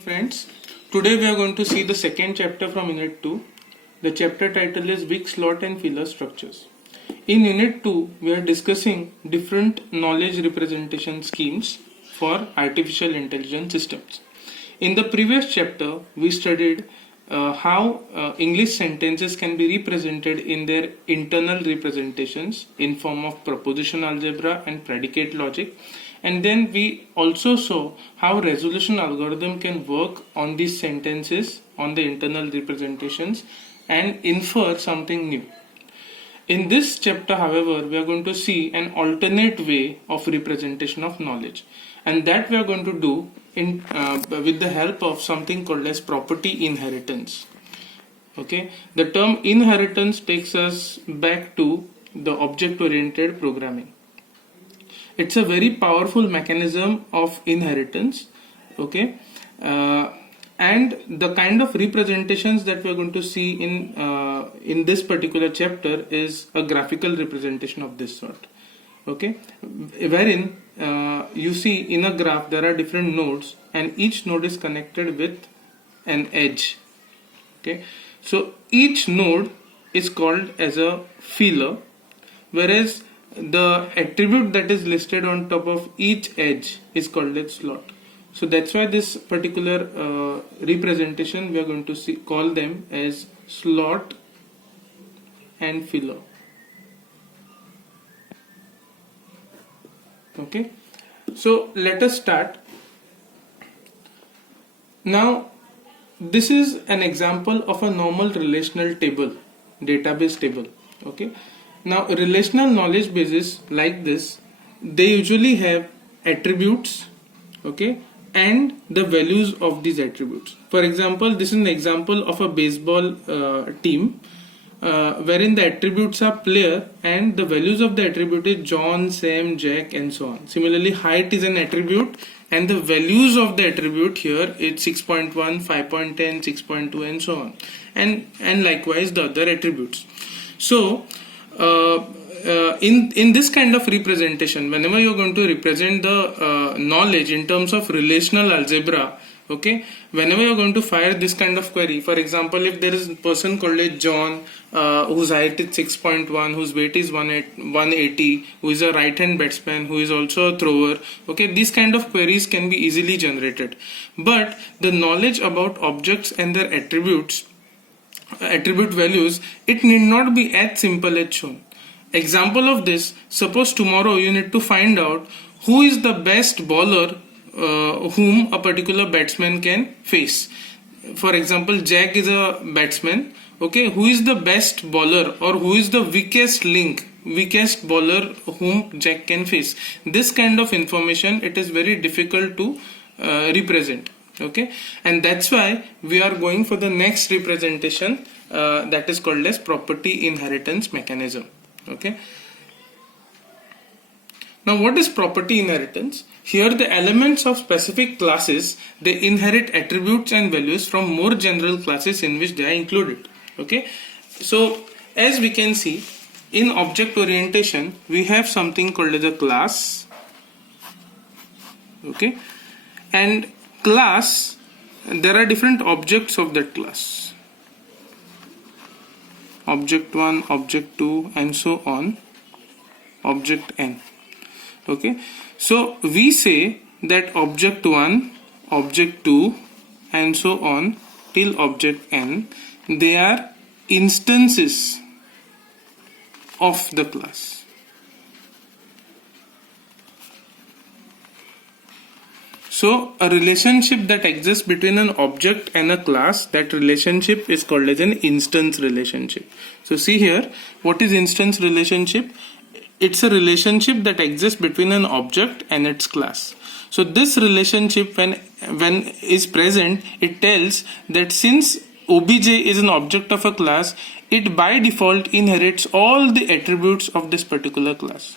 Friends, today we are going to see the second chapter from Unit 2. The chapter title is Weak Slot and Filler Structures. In Unit 2, we are discussing different knowledge representation schemes for artificial intelligence systems. In the previous chapter, we studied how English sentences can be represented in their internal representations in form of proposition algebra and predicate logic. And then we also saw how resolution algorithm can work on these sentences, on the internal representations, and infer something new. In this chapter, however, we are going to see an alternate way of representation of knowledge, and that we are going to do with the help of something called as property inheritance. Okay, the term inheritance takes us back to the object-oriented programming. It's a very powerful mechanism of inheritance. Okay, and the kind of representations that we are going to see in this particular chapter is a graphical representation of this sort. Okay, wherein you see in a graph there are different nodes and each node is connected with an edge. Okay, so each node is called as a feeler, whereas the attribute that is listed on top of each edge is called as slot. So that's why this particular representation we are going to call them as slot and filler. Okay, so let us start. Now this is an example of a normal relational table, database table. Okay, now relational knowledge bases like this, they usually have attributes, okay, and the values of these attributes. For example, this is an example of a baseball team wherein the attributes are player and the values of the attribute is John, Sam, Jack, and so on. Similarly, height is an attribute and the values of the attribute here is 6.1, 5.10, 6.2, and so on, and likewise the other attributes. So in this kind of representation, whenever you're going to represent the knowledge in terms of relational algebra, okay, whenever you're going to fire this kind of query, for example, if there is a person called as John whose height is 6.1, whose weight is 180, who is a right hand batsman, who is also a thrower, okay, these kind of queries can be easily generated. But the knowledge about objects and their attribute values, it need not be as simple as shown. Example of this, suppose tomorrow you need to find out who is the best bowler whom a particular batsman can face. For example, Jack is a batsman, okay, who is the best bowler or who is the weakest bowler whom Jack can face. This kind of information, it is very difficult to represent. Okay, and that's why we are going for the next representation that is called as property inheritance mechanism. Okay, now what is property inheritance? Here the elements of specific classes, they inherit attributes and values from more general classes in which they are included. Okay, so as we can see in object orientation, we have something called as a class. Okay, and class, there are different objects of that class, object 1, object 2, and so on, object n. Okay, so we say that object 1, object 2, and so on till object n, they are instances of the class. So a relationship that exists between an object and a class, that relationship is called as an instance relationship. So see here, what is instance relationship? It's a relationship that exists between an object and its class. So this relationship, when is present, it tells that since obj is an object of a class, it by default inherits all the attributes of this particular class.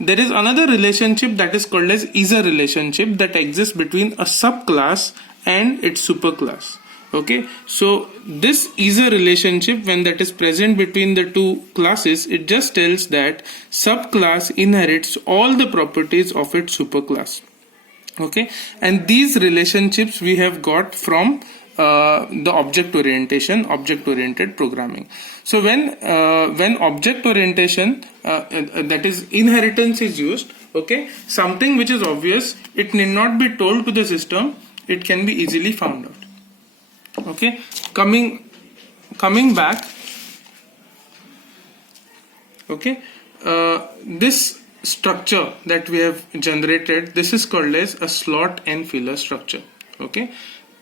There is another relationship that is called as is a relationship that exists between a subclass and its superclass. Okay, so this is a relationship when that is present between the two classes. It just tells that subclass inherits all the properties of its superclass. Okay, and these relationships we have got from the object oriented programming. So when object orientation, that is inheritance, is used, okay, something which is obvious, it need not be told to the system, it can be easily found out. Okay, coming back. Okay, this structure that we have generated, this is called as a slot and filler structure. Okay,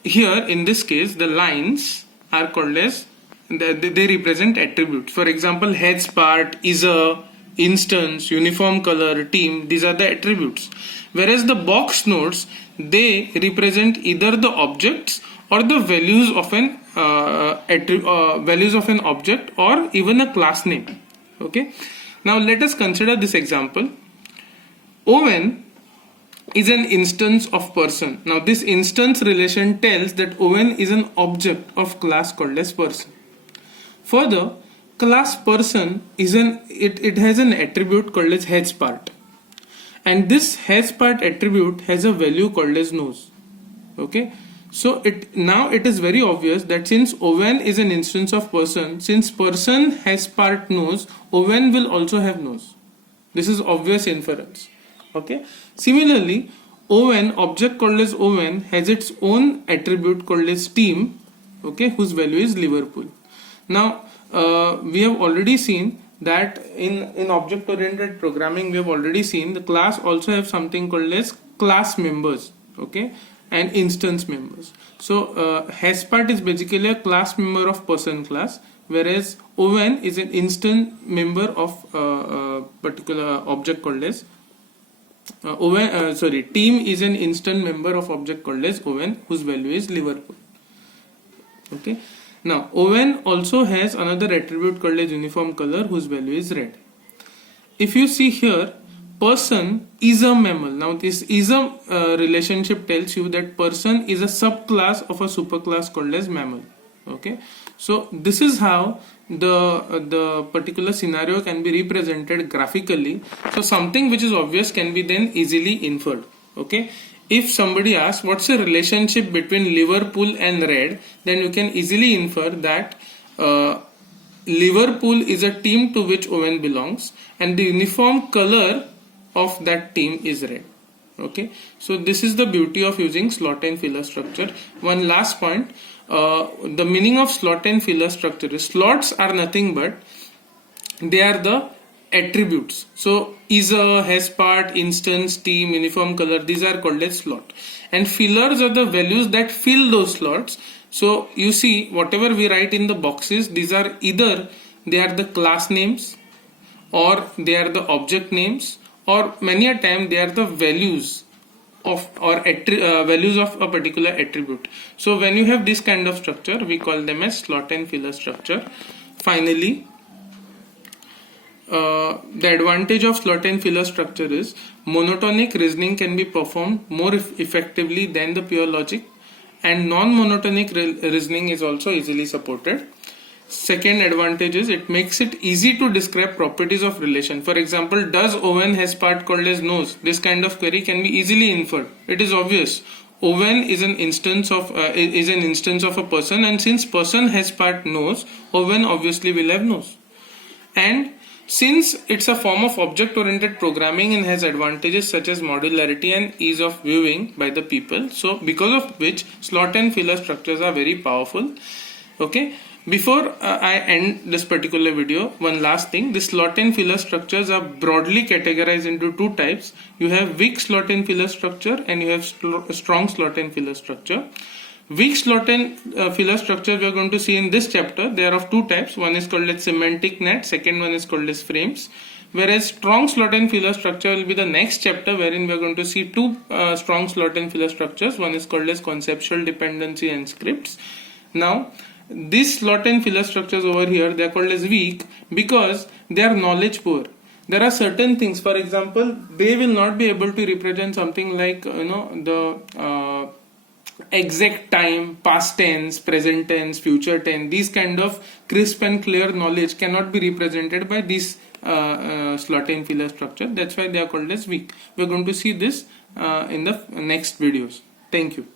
here in this case the lines are called as, they represent attributes. For example, heads part, is a, instance, uniform color, team, these are the attributes. Whereas the box nodes, they represent either the objects or the values of an object, or even a class name. Okay, now let us consider this example. Owen is an instance of person. Now this instance relation tells that Owen is an object of class called as person. Further, class person is it has an attribute called as heads part, and this heads part attribute has a value called as nose. Okay, so now it is very obvious that since Owen is an instance of person, since person has part nose, Owen will also have nose. This is obvious inference. Okay, similarly, Owen, object called as Owen, has its own attribute called as team, okay, whose value is Liverpool. Now we have already seen that in object oriented programming, we have already seen the class also have something called as class members, okay, and instance members. So has part is basically a class member of person class, whereas Owen is an instant member of a particular object called as team is an instant member of object called as Owen, whose value is Liverpool. Okay, now Owen also has another attribute called as uniform color, whose value is red. If you see here, person is a mammal. Now this is a relationship tells you that person is a subclass of a superclass called as mammal. Okay, so this is how the particular scenario can be represented graphically. So something which is obvious can be then easily inferred. Okay, if somebody asks what's the relationship between Liverpool and red, then you can easily infer that Liverpool is a team to which Owen belongs, and the uniform color of that team is red. Okay, so this is the beauty of using slot and filler structure. One last point, the meaning of slot and filler structure is, slots are nothing but they are the attributes. So is a, has part, instance, team, uniform color, these are called as slot, and fillers are the values that fill those slots. So you see, whatever we write in the boxes, these are either they are the class names, or they are the object names, or many a time they are the values of values of a particular attribute. So when you have this kind of structure, we call them as slot and filler structure. Finally, the advantage of slot and filler structure is monotonic reasoning can be performed more effectively than the pure logic, and non-monotonic reasoning is also easily supported. Second advantage is it makes it easy to describe properties of relation. For example, does Owen has part called as nose? This kind of query can be easily inferred. It is obvious. Owen is an instance of a person, and since person has part nose, Owen obviously will have nose. And since it's a form of object-oriented programming and has advantages such as modularity and ease of viewing by the people, so because of which slot and filler structures are very powerful. Okay. Before I end this particular video, one last thing, the slot and filler structures are broadly categorized into two types. You have weak slot and filler structure, and you have strong slot and filler structure. Weak slot and filler structure we are going to see in this chapter. They are of two types. One is called as semantic net, second one is called as frames. Whereas strong slot and filler structure will be the next chapter, wherein we are going to see two strong slot and filler structures. One is called as conceptual dependency and scripts. Now, these slot and filler structures over here, they are called as weak because they are knowledge poor. There are certain things, for example, they will not be able to represent something like the exact time, past tense, present tense, future tense. These kind of crisp and clear knowledge cannot be represented by this slot and filler structure. That's why they are called as weak. We are going to see this in the next videos. Thank you.